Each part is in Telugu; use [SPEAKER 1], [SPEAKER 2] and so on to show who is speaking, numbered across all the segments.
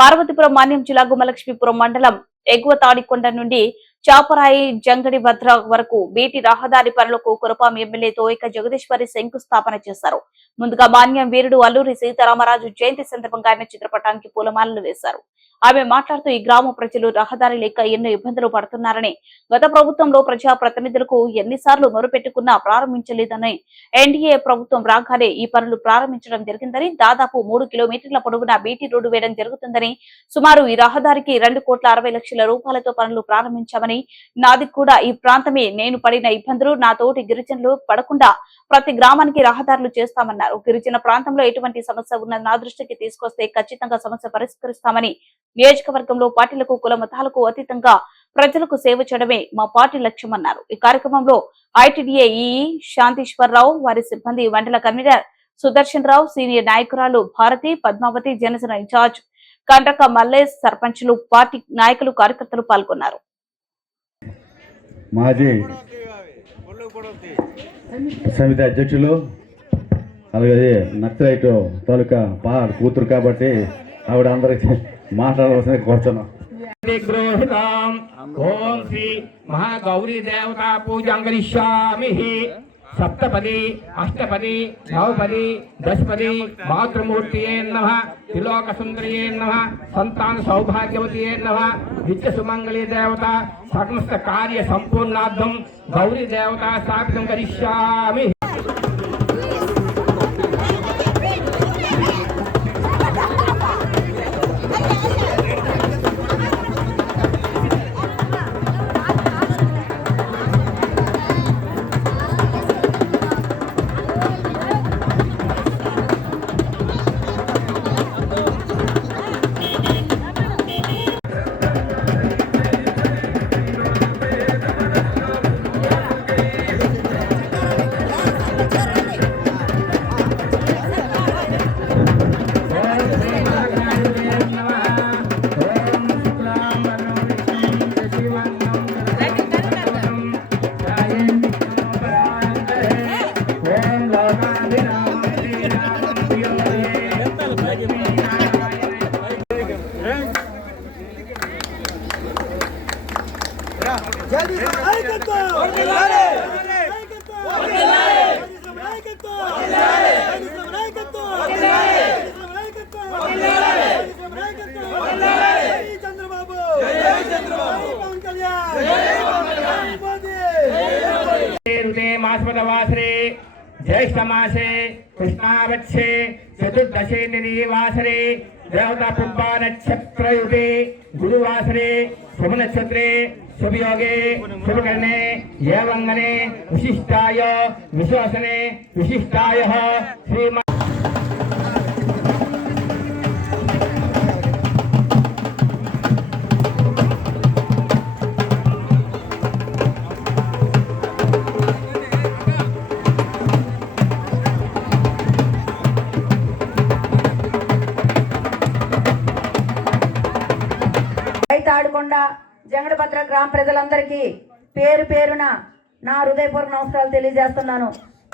[SPEAKER 1] పార్వతీపురం మాన్యం జిల్లా గుమలక్ష్మీపురం మండలం ఎగువ తాడికొండ నుండి చాపరాయి జంగడి భద్ర వరకు బీటి రహదారి పనులకు కురపాం ఎమ్మెల్యే తోయిక జగదీశ్వరి శంకుస్థాపన చేశారు. ముందుగా మాన్యం వీరుడు అల్లూరి సీతారామరాజు జయంతి సందర్భంగా ఆయన చిత్రపటానికి పూలమాలలు వేశారు. ఆమె మాట్లాడుతూ ఈ గ్రామ ప్రజలు రహదారి లేక ఎన్నో ఇబ్బందులు పడుతున్నారని గత ప్రభుత్వంలో ప్రజా ప్రతినిధులకు ఎన్నిసార్లు మొరుపెట్టుకున్నా ప్రారంభించలేదని ఎన్డీఏ ప్రభుత్వం రాగానే ఈ పనులు ప్రారంభించడం జరిగిందని దాదాపు మూడు కిలోమీటర్ల పొడుగున బీటీ రోడ్డు వేయడం జరుగుతుందని సుమారు ఈ రహదారికి రెండు కోట్ల అరవై లక్షల రూపాయలతో పనులు ప్రారంభించామని నాది కూడా ఈ ప్రాంతమే. నేను పడిన ఇబ్బందులు నా తోటి గిరిజనులు పడకుండా ప్రతి గ్రామానికి రహదారులు చేస్తామన్నారు. గిరిజన ప్రాంతంలో ఎటువంటి సమస్య ఉన్న నా దృష్టికి తీసుకొస్తే ఖచ్చితంగా సమస్య పరిష్కరిస్తామని నియోజకవర్గంలో పార్టీలకు కుల మతాలకు అతీతంగా ప్రజలకు సేవ చేయడమే మా పార్టీ లక్ష్యమన్నారు. ఈ కార్యక్రమంలో ఐటీడీఏ ఈఈ శాంతీశ్వరరావు వారి సిబ్బంది మండల కన్వీనర్ సుదర్శన్ రావు సీనియర్ నాయకురాలు భారతి పద్మావతి జనసేన ఇన్ఛార్జ్ కండ్రక మల్లేష్ సర్పంచ్లు పార్టీ నాయకులు కార్యకర్తలు పాల్గొన్నారు.
[SPEAKER 2] మాజీ సమితి అధ్యక్షులు అలాగే నక్సలైట్ తాలూకా కూతురు కాబట్టి ఆవిడ అందరికీ
[SPEAKER 3] ಮಾತಾಡೋದನ್ನೇ ಕೊಡ್ತಾನ ವಿಗ್ರಹಿತಾಂ ಓಂ ಶ್ರೀ ಮಹಾಗೌರಿ ದೇವತಾ ಪೂಜಾಂ ಕರಿಷ್ಯಾಮಿ ಸಪ್ತಪದಿ ಅಷ್ಟಪದಿ ನವಪದಿ ದಶಪದಿ ಮಾತೃಮೂರ್ತಿಯೇ ನಮಃ ತ್ರಿಲೋಕ ಸುಂದರಿಯೇ ನಮಃ ಸಂತಾನ ಸೌಭಾಗ್ಯವತಿಯೇ ನಮಃ ನಿತ್ಯ ಸುಮಂಗಲಿ ದೇವತಾ ಸಮಸ್ತ ಕಾರ್ಯ
[SPEAKER 4] ಸಂಪೂರ್ಣಾರ್ಧಂ ಗೌರಿ ದೇವತಾ ಸ್ಥಾಪಿತಂ
[SPEAKER 3] ಕರಿಷ್ಯಾಮಿ మాస్పదవాసరే జ్యేష్ఠమాసే కృష్ణావచ్చే చతుర్దశే నిరీవాసరే దేవతా పుబ్బా నక్షత్రయుగే గురువాసరే శుభనక్షత్రే శుభయోగే శుభకర్ణే ఏవంగనే విశిష్టాయ విశ్వాసనే విశిష్టాయ శ్రీమా
[SPEAKER 5] మాడుకొండ జంగడపత్ర గ్రామ ప్రజలందరికీ పేరు పేరున నా హృదయపూర్వ నమస్కారాలు తెలియజేస్తున్నాను.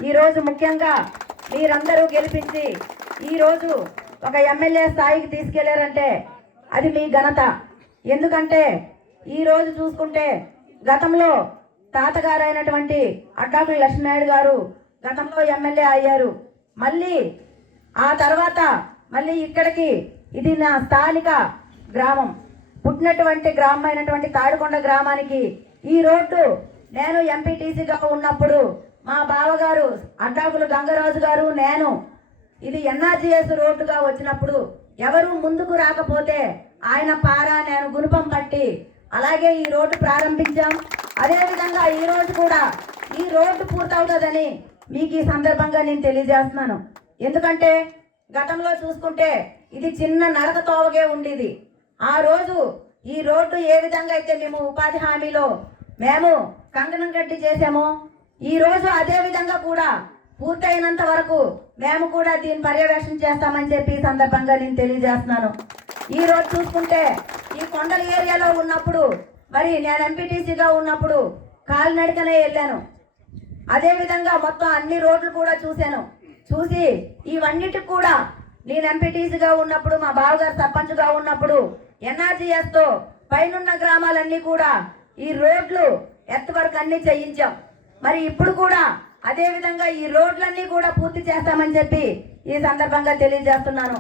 [SPEAKER 5] ఈరోజు ముఖ్యంగా మీరందరూ గెలిపించి ఈరోజు ఒక ఎమ్మెల్యే స్థాయికి తీసుకెళ్ళారంటే అది మీ ఘనత. ఎందుకంటే ఈరోజు చూసుకుంటే గతంలో తాతగారైనటువంటి అడ్డాకులు లక్ష్మీనాయుడు గారు గతంలో ఎమ్మెల్యే అయ్యారు. మళ్ళీ ఆ తర్వాత మళ్ళీ ఇక్కడికి ఇది నా స్థానిక గ్రామం. పుట్టినటువంటి గ్రామం అయినటువంటి తాడికొండ గ్రామానికి ఈ రోడ్డు నేను ఎంపీటీసీగా ఉన్నప్పుడు మా బావగారు అడ్డాకులు గంగరాజు గారు నేను ఇది ఎన్ఆర్జీఎస్ రోడ్డుగా వచ్చినప్పుడు ఎవరు ముందుకు రాకపోతే ఆయన పారా నేను గుణపం పట్టి అలాగే ఈ రోడ్డు ప్రారంభించాం. అదేవిధంగా ఈ రోజు కూడా ఈ రోడ్డు పూర్తవుతుందని మీకు ఈ సందర్భంగా నేను తెలియజేస్తున్నాను. ఎందుకంటే గతంలో చూసుకుంటే ఇది చిన్న నడక తోవగే ఉండేది. ఆ రోజు ఈ రోడ్డు ఏ విధంగా అయితే మేము ఉపాధి హామీలో మేము కంకణం కట్టి చేసామో ఈ రోజు అదే విధంగా కూడా పూర్తయినంత వరకు మేము కూడా దీని పర్యవేక్షణ చేస్తామని చెప్పి ఈ సందర్భంగా నేను తెలియజేస్తున్నాను. ఈ రోజు చూసుకుంటే ఈ కొండల ఏరియాలో ఉన్నప్పుడు మరి నేను ఎంపీటీసీగా ఉన్నప్పుడు కాలినడకనే వెళ్ళాను. అదేవిధంగా మొత్తం అన్ని రోడ్లు కూడా చూశాను. చూసి ఇవన్నిటికి కూడా నేను ఎంపీటీసీగా ఉన్నప్పుడు మా బావగారు సర్పంచ్గా ఉన్నప్పుడు ఎన్ఆర్జీఎస్తో పైనున్న గ్రామాలన్నీ కూడా ఈ రోడ్లు ఎత్తు వరకు అన్ని చేయించాం. మరి ఇప్పుడు కూడా అదే విధంగా ఈ రోడ్లన్నీ కూడా పూర్తి చేస్తామని చెప్పి ఈ సందర్భంగా తెలియజేస్తున్నాను.